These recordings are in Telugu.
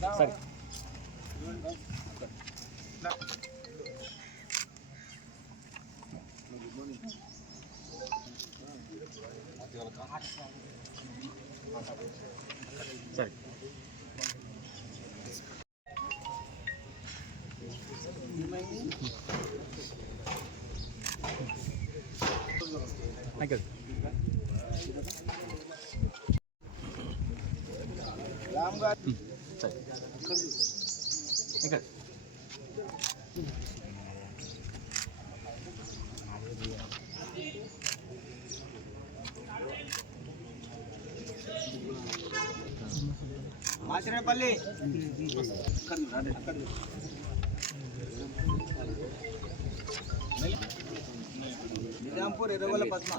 సరే సరే థ్యాంక్ యూ ఇక్కడ ఆశ్రయపల్లి నిజాంపూర్ ఎర్రగొల్ల పద్మ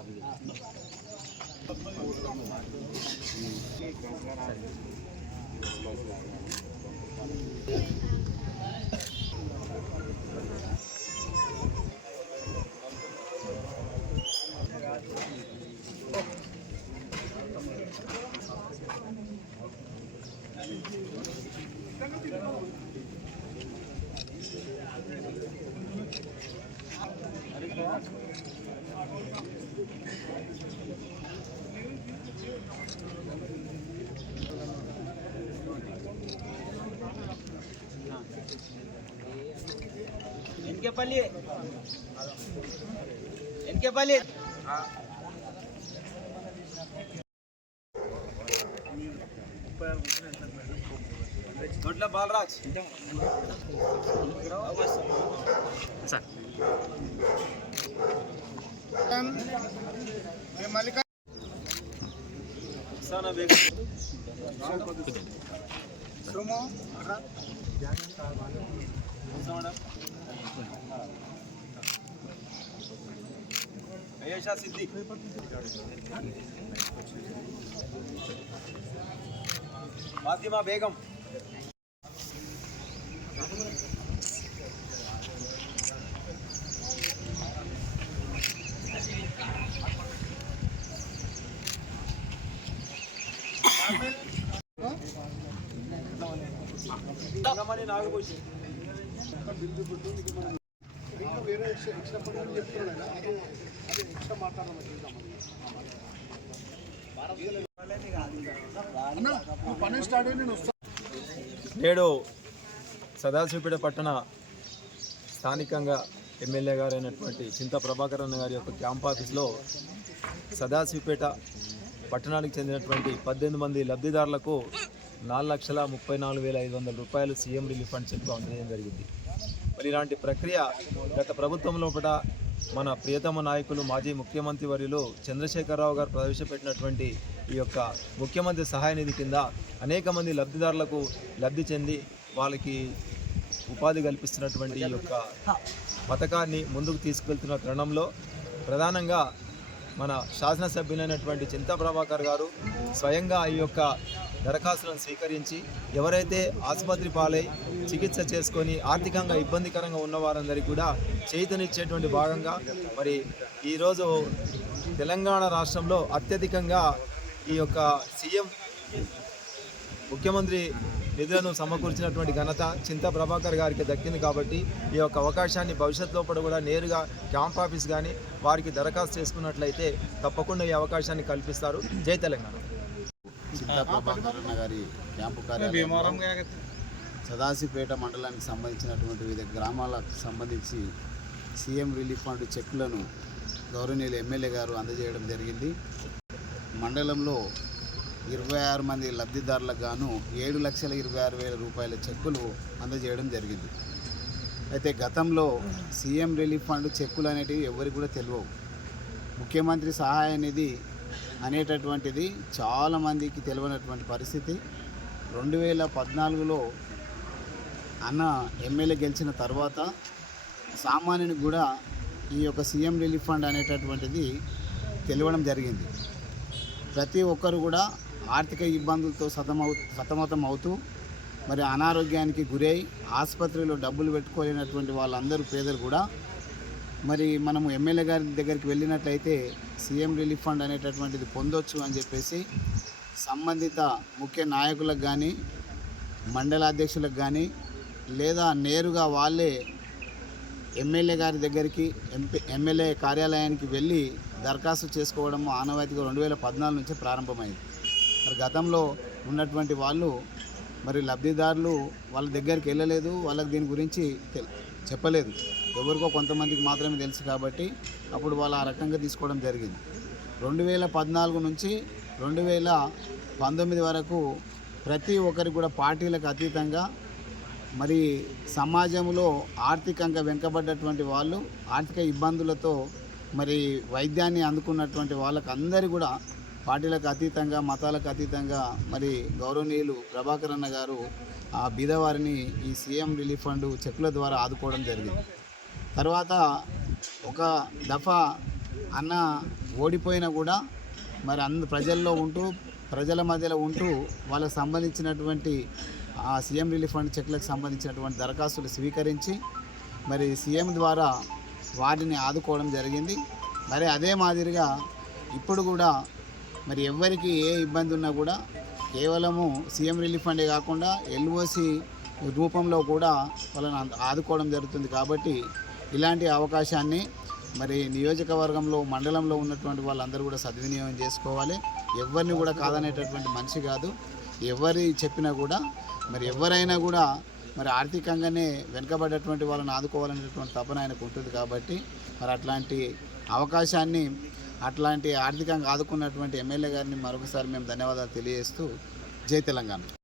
ఎన్కేపల్లి దొడ్ల బాలరాజ్ సార్ అయేషా సిద్దిక్ ఫాతిమా బేగం నాగభూషి నేడు సదాశివపేట పట్టణ స్థానికంగా ఎమ్మెల్యే గారు అయినటువంటి చింత ప్రభాకర్ అన్న గారి యొక్క క్యాంప్ ఆఫీస్లో సదాశివపేట పట్టణానికి చెందినటువంటి 18 మంది లబ్ధిదారులకు 4,34,500 రూపాయలు సీఎం రిలీఫ్ ఫండ్ చెక్ అందజేయడం జరిగింది. మరి ఇలాంటి ప్రక్రియ గత ప్రభుత్వంలో కూడా మన ప్రియతమ నాయకులు మాజీ ముఖ్యమంత్రి వర్యులు చంద్రశేఖరరావు గారు ప్రవేశపెట్టినటువంటి ఈ యొక్క ముఖ్యమంత్రి సహాయ నిధి కింద అనేక మంది లబ్ధిదారులకు లబ్ధి చెంది వాళ్ళకి ఉపాధి కల్పిస్తున్నటువంటి ఈ యొక్క పథకాన్ని ముందుకు తీసుకెళ్తున్న తరుణంలో ప్రధానంగా మన శాసనసభ్యులైనటువంటి చింతా ప్రభాకర్ గారు స్వయంగా ఈ యొక్క దరఖాస్తులను స్వీకరించి ఎవరైతే ఆసుపత్రి పాలై చికిత్స చేసుకొని ఆర్థికంగా ఇబ్బందికరంగా ఉన్న వారందరికీ కూడా చేయూతనిచ్చేటువంటి భాగంగా మరి ఈరోజు తెలంగాణ రాష్ట్రంలో అత్యధికంగా ఈ యొక్క సీఎం ముఖ్యమంత్రి నిధులను సమకూర్చినటువంటి ఘనత చింతా ప్రభాకర్ గారికి దక్కింది. కాబట్టి ఈ యొక్క అవకాశాన్ని భవిష్యత్తులో కూడా నేరుగా క్యాంప్ ఆఫీస్ కానీ వారికి దరఖాస్తు చేసుకున్నట్లయితే తప్పకుండా ఈ అవకాశాన్ని కల్పిస్తారు. జై తెలంగాణ. చింతా ప్రభాకర్ గారి క్యాంపు కార్యాలయం సదాశివపేట మండలానికి సంబంధించినటువంటి వివిధ గ్రామాలకు సంబంధించి సీఎం రిలీఫ్ ఫండ్ చెక్కులను గౌరవనీయులు ఎమ్మెల్యే గారు అందజేయడం జరిగింది. మండలంలో 26 మంది లబ్ధిదారులకు గాను 7,26,000 రూపాయల చెక్కులు అందజేయడం జరిగింది. అయితే గతంలో సీఎం రిలీఫ్ ఫండ్ చెక్కులు అనేటివి ఎవరికి కూడా తెలియవు. ముఖ్యమంత్రి సహాయ నిధి అనేటటువంటిది చాలామందికి తెలియనటువంటి పరిస్థితి. 2014లో అన్న ఎమ్మెల్యే గెలిచిన తర్వాత సామాన్యునికి కూడా ఈ యొక్క సీఎం రిలీఫ్ ఫండ్ అనేటటువంటిది తెలియడం జరిగింది. ప్రతి ఒక్కరు కూడా ఆర్థిక ఇబ్బందులతో సతమతం అవుతూ మరి అనారోగ్యానికి గురై ఆసుపత్రిలో డబ్బులు పెట్టుకోలేనటువంటి వాళ్ళందరూ పేదలు కూడా మరి మనము ఎమ్మెల్యే గారి దగ్గరికి వెళ్ళినట్లయితే సీఎం రిలీఫ్ ఫండ్ అనేటటువంటిది పొందొచ్చు అని చెప్పేసి సంబంధిత ముఖ్య నాయకులకు కానీ మండల అధ్యక్షులకు కానీ లేదా నేరుగా వాళ్ళే ఎమ్మెల్యే గారి దగ్గరికి ఎమ్మెల్యే కార్యాలయానికి వెళ్ళి దరఖాస్తు చేసుకోవడం ఆనవాయితీగా 2014 నుంచే ప్రారంభమైంది. మరి గతంలో ఉన్నటువంటి వాళ్ళు మరి లబ్ధిదారులు వాళ్ళ దగ్గరికి వెళ్ళలేదు, వాళ్ళకి దీని గురించి చెప్పలేదు, ఎవరికో కొంతమందికి మాత్రమే తెలుసు కాబట్టి అప్పుడు వాళ్ళు ఆ రకంగా తీసుకోవడం జరిగింది. 2014 నుంచి 2019 వరకు ప్రతి ఒక్కరికి కూడా పార్టీలకు అతీతంగా మరి సమాజంలో ఆర్థికంగా వెనుకబడ్డటువంటి వాళ్ళు, ఆర్థిక ఇబ్బందులతో మరి వైద్యాన్ని అందుకున్నటువంటి వాళ్ళకి అందరూ కూడా పార్టీలకు అతీతంగా మతాలకు అతీతంగా మరి గౌరవనీయులు ప్రభాకర్ అన్న గారు ఆ బీదవారిని ఈ సీఎం రిలీఫ్ ఫండ్ చెక్కుల ద్వారా ఆదుకోవడం జరిగింది. తర్వాత ఒక దఫా అన్న ఓడిపోయినా కూడా మరి ప్రజల్లో ఉంటూ ప్రజల మధ్యలో ఉంటూ వాళ్ళకు సంబంధించినటువంటి ఆ సీఎం రిలీఫ్ ఫండ్ చెక్లకు సంబంధించినటువంటి దరఖాస్తులు స్వీకరించి మరి సీఎం ద్వారా వాటిని ఆదుకోవడం జరిగింది. మరి అదే మాదిరిగా ఇప్పుడు కూడా మరి ఎవరికి ఏ ఇబ్బంది ఉన్నా కూడా కేవలము సీఎం రిలీఫ్ ఫండే కాకుండా ఎల్ఓసి రూపంలో కూడా వాళ్ళని ఆదుకోవడం జరుగుతుంది. కాబట్టి ఇలాంటి అవకాశాన్ని మరి నియోజకవర్గంలో మండలంలో ఉన్నటువంటి వాళ్ళందరూ కూడా సద్వినియోగం చేసుకోవాలి. ఎవరిని కూడా కాదనేటటువంటి మనిషి కాదు, ఎవరి చెప్పినా కూడా మరి ఎవరైనా కూడా మరి ఆర్థికంగానే వెనుకబడ్డటువంటి వాళ్ళని ఆదుకోవాలనేటువంటి తపన ఆయనకు ఉంటుంది. కాబట్టి మరి అట్లాంటి అవకాశాన్ని అట్లాంటి ఆర్థికంగా ఆదుకున్నటువంటి ఎమ్మెల్యే గారిని మరొకసారి మేము ధన్యవాదాలు తెలియజేస్తూ జై తెలంగాణ.